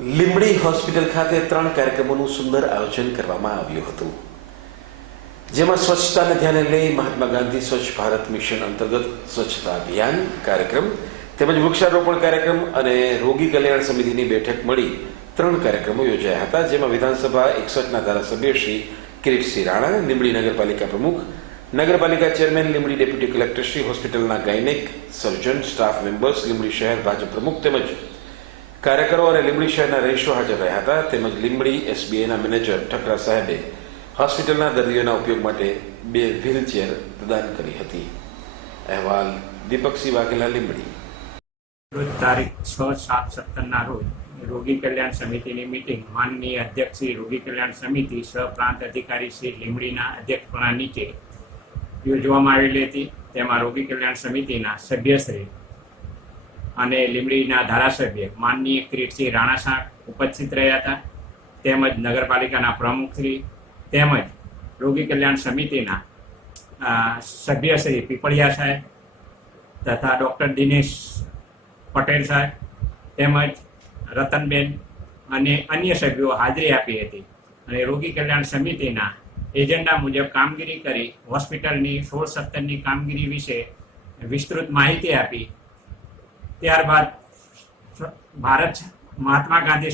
Limbdi hospital ખાતે ત્રણ કાર્યક્રમોનું સુંદર આયોજન કરવામાં આવ્યું હતું. જેમાં સ્વચ્છતાને ધ્યાને લઈ મહાત્મા ગાંધી સ્વચ્છ ભારત મિશન અંતર્ગત સ્વચ્છતા અભિયાન કાર્યક્રમ તેમજ વૃક્ષારોપણ કાર્યક્રમ અને રોગી કલ્યાણ સમિતિની બેઠક મળી ત્રણ કાર્યક્રમો યોજાયા હતા, જેમાં વિધાનસભા એકસઠના ધારાસભ્ય શ્રી કિરીટસિંહ રાણા, લીંબડી નગરપાલિકા પ્રમુખ, નગરપાલિકા chairman, Limbdi deputy collector Shri હોસ્પિટલના gynaec surgeon, staff members, Limbdi શહેર ભાજપ પ્રમુખ તેમજ કાર્યકરો અને લીંબડી શહેરના રહીશો હાજર રહ્યા હતા તેમજ લીંબડી એસબીઆઈના મેનેજર ઠકરા સાહેબે હોસ્પિટલના દર્દીઓના ઉપયોગ માટે બે વ્હીલચેર પ્રદાન કરી હતી. અહેવાલ દીપકસિંહ વાઘેલા, લીંબડી. રોજ તારીખ છ સાત સત્તરના રોજ રોગી કલ્યાણ સમિતિની મિટિંગ. માનનીય અધ્યક્ષ શ્રી રોગી કલ્યાણ સમિતિ સહ પ્રાંત અધિકારી શ્રી લીમડીના અધ્યક્ષપણા નીચે યોજવામાં આવેલી હતી. તેમાં રોગી કલ્યાણ સમિતિના સભ્યશ્રી અને લીંબડીના ધારાસભ્ય માનનીય કિરીટસિંહ રાણા સાહેબ ઉપસ્થિત રહ્યા હતા. તેમજ નગરપાલિકાના પ્રમુખશ્રી તેમજ રોગી કલ્યાણ સમિતિના સભ્યશ્રી પીપળિયા સાહેબ તથા ડૉક્ટર દિનેશ પટેલ સાહેબ તેમજ રતનબેન અને અન્ય સભ્યો હાજરી આપી હતી અને રોગી કલ્યાણ સમિતિના એજન્ડા મુજબ કામગીરી કરી હોસ્પિટલની સોળ સત્તરની કામગીરી વિશે વિસ્તૃત માહિતી આપી ત્યારબાદ ભારત મહાત્મા ગાંધી